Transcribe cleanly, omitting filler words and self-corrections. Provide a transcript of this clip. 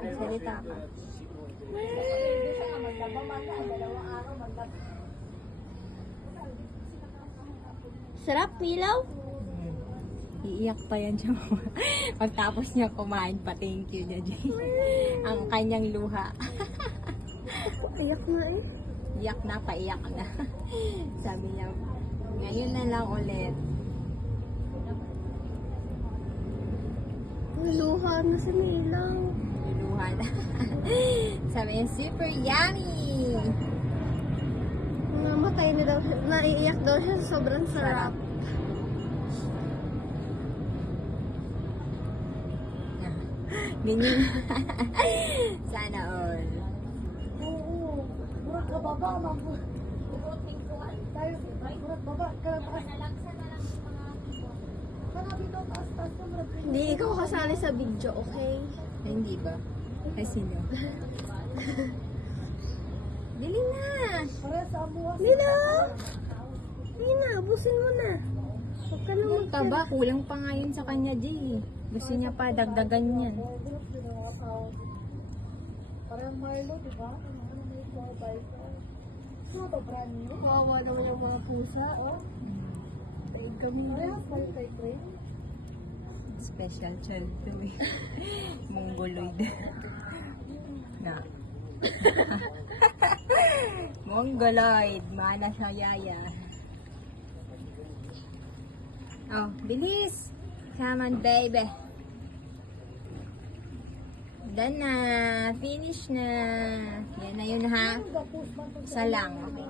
Salita ka. Sarap, Milaw? Iiyak pa yan siya. Pagtapos niya kumain pa, thank you niya, Jay. Ang kanyang luha. Iyak nga eh. Iyak na, paiyak na. Sabi niya, ngayon na lang ulit. Luha na si Milaw. Luha na. Sabi niya, super yummy! Namatay na daw siya. Naiiyak daw siya. Sobrang sarap. Ganyan. Sana all. Oo. Murag ka baba, mabu. Tayo, murag baba ka. Hindi ikaw kasali sa video, okay? Ay, hindi ba? Ay, sino? Dili na! Nila! Nina, abusin mo na. Huwag ka na Taba, kulang pa nga yun sa kanya, Jay. Gusto niya pa, dagdagan yan. Parang Marlo, di ba? Ano may 4x4? Ano ba brand new? Kawawa naman yung mga pusa, oh. Taig kami. Parehas ba yung kay Crane? Special child to eh. Mongoloid. Na. Mongoloid. Mana siya yaya. Oh, bilis! Come on, baby. Done na. Finish na. Yan na yun, ha? Isa lang. Okay.